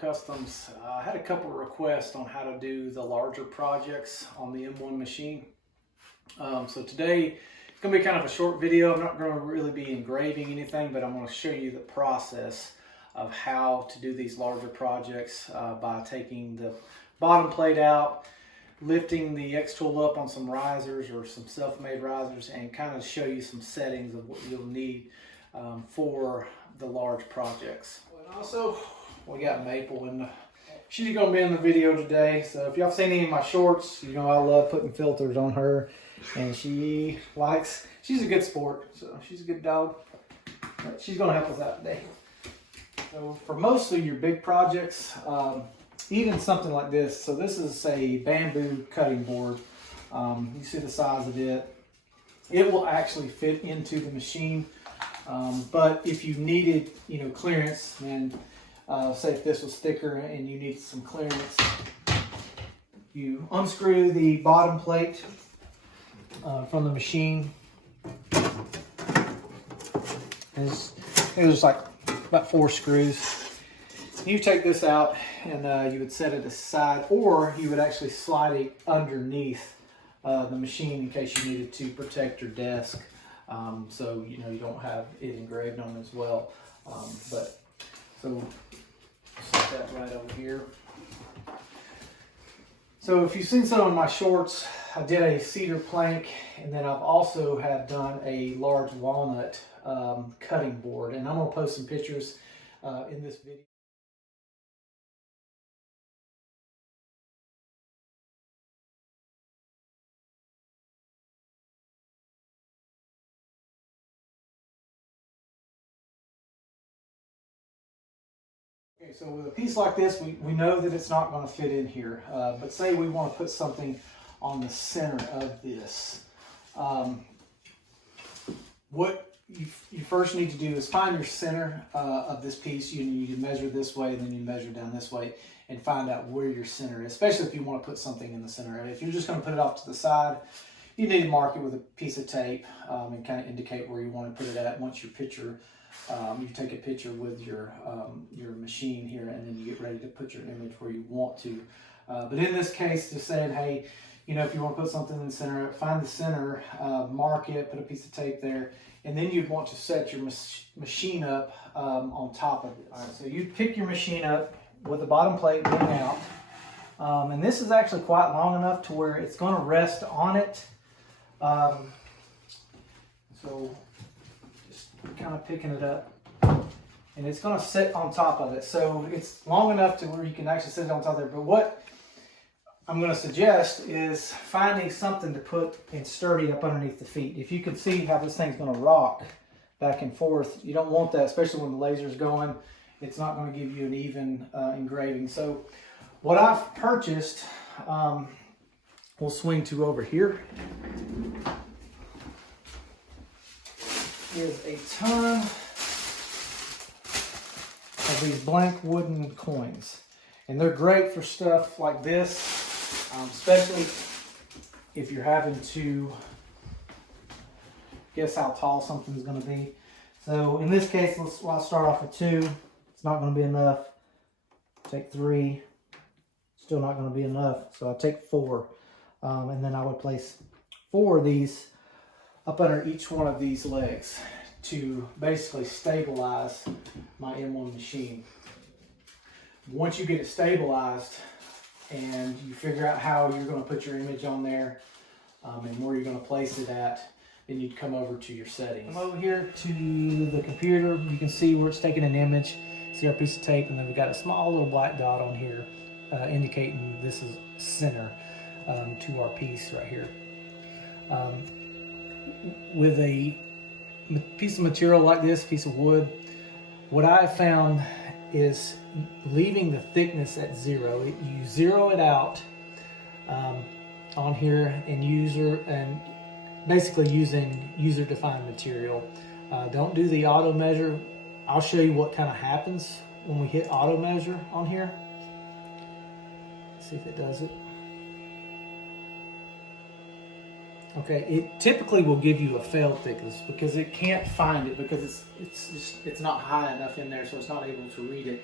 Customs. I had a couple of requests on how to do the larger projects on the M1 machine. So today it's going to be kind of a short video. I'm not going to really be engraving anything, but I'm going to show you the process of how to do these larger projects by taking the bottom plate out, lifting the XTool up on some risers or some self-made risers, and kind of show you some settings of what you'll need for the large projects. And also, we got Maple, and she's going to be in the video today. So if y'all seen any of my shorts, you know I love putting filters on her, and she's a good sport, so she's a good dog. But she's going to help us out today. So for most of your big projects, even something like this, so this is a bamboo cutting board. You see the size of it. It will actually fit into the machine, but if you needed, clearance, and say if this was thicker and you need some clearance, you unscrew the bottom plate from the machine. There's like about 4 screws. You take this out and you would set it aside, or you would actually slide it underneath the machine in case you needed to protect your desk, so you don't have it engraved on as well. So set that right over here. So if you've seen some of my shorts, I did a cedar plank, and then I've also have done a large walnut cutting board, and I'm going to post some pictures in this video. Okay, so with a piece like this, we know that it's not going to fit in here, but say we want to put something on the center of this. What you first need to do is find your center of this piece. You need to measure this way, and then you measure down this way, and find out where your center is, especially if you want to put something in the center. If you're just going to put it off to the side, you need to mark it with a piece of tape and kind of indicate where you want to put it at. Once your picture, you take a picture with your machine here, and then you get ready to put your image where you want to. But in this case, just saying, hey, if you want to put something in the center, find the center, mark it, put a piece of tape there, and then you'd want to set your machine up on top of it. All right, so you pick your machine up with the bottom plate going out, and this is actually quite long enough to where it's going to rest on it. So just kind of picking it up, and it's going to sit on top of it. So it's long enough to where you can actually sit on top there. But what I'm going to suggest is finding something to put and sturdy up underneath the feet. If you can see how this thing's going to rock back and forth, you don't want that, especially when the laser's going. It's not going to give you an even engraving. So what I've purchased, we'll swing to over here, is a ton of these blank wooden coins. And they're great for stuff like this. Especially if you're having to guess how tall something's going to be. So in this case, I'll start off with 2. It's not going to be enough. Take 3. Still not going to be enough. So I'll take 4. And then I would place 4 of these up under each one of these legs to basically stabilize my M1 machine. Once you get it stabilized, and you figure out how you're going to put your image on there and where you're going to place it at, then you'd come over to your settings. Come over here to the computer. You can see where it's taking an image. See our piece of tape, and then we've got a small little black dot on here indicating this is center to our piece right here. With a piece of material like this, piece of wood, what I have found is leaving the thickness at 0. You zero it out on here, and basically using user-defined material. Don't do the auto measure. I'll show you what kind of happens when we hit auto measure on here. Let's see if it does it. Okay, it typically will give you a failed thickness because it can't find it because it's not high enough in there, so it's not able to read it.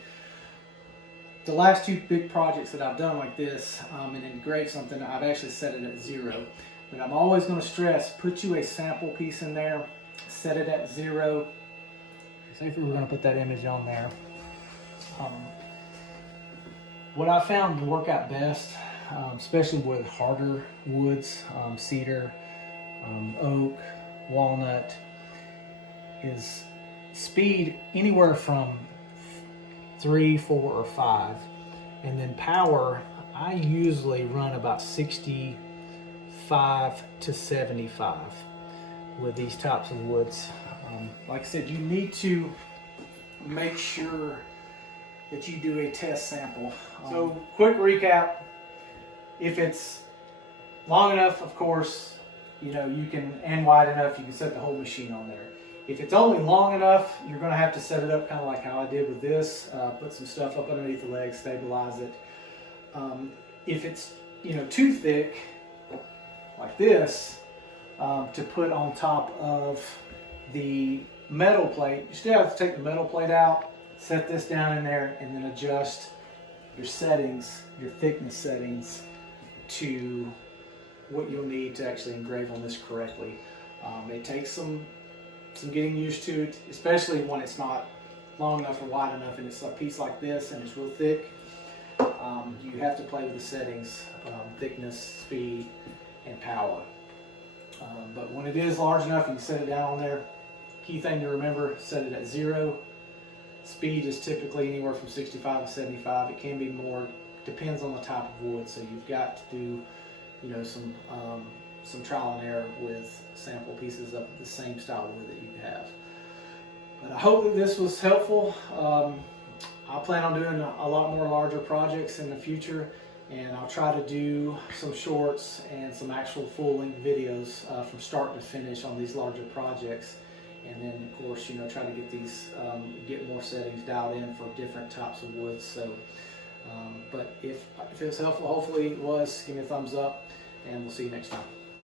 the last two big projects that I've done like this and engraved something, I've actually set it at 0. But I'm always going to stress, put you a sample piece in there, set it at 0. Say if we were going to put that image on there. What I found to work out best, especially with harder woods, cedar, oak, walnut, is speed anywhere from 3, 4, or 5. And then power, I usually run about 65 to 75 with these types of woods. Like I said, you need to make sure that you do a test sample. So quick recap, if it's long enough, of course, you know, you can, and wide enough, you can set the whole machine on there. If it's only long enough, you're going to have to set it up kind of like how I did with this. Put some stuff up underneath the legs, stabilize it. If it's, you know, too thick, like this, to put on top of the metal plate, you still have to take the metal plate out, set this down in there, and then adjust your settings, your thickness settings, to what you'll need to actually engrave on this correctly. It takes some getting used to it, especially when it's not long enough or wide enough and it's a piece like this and it's real thick. You have to play with the settings, thickness, speed, and power. But when it is large enough, you can set it down on there. Key thing to remember, set it at 0. Speed is typically anywhere from 65 to 75. It can be more, depends on the type of wood. So you've got to do, you know, some trial and error with sample pieces of the same style wood that you have. But I hope that this was helpful. I plan on doing a lot more larger projects in the future, and I'll try to do some shorts and some actual full-length videos from start to finish on these larger projects. And then, of course, you know, try to get these, get more settings dialed in for different types of woods. So, but if it was helpful, hopefully it was, give me a thumbs up, and we'll see you next time.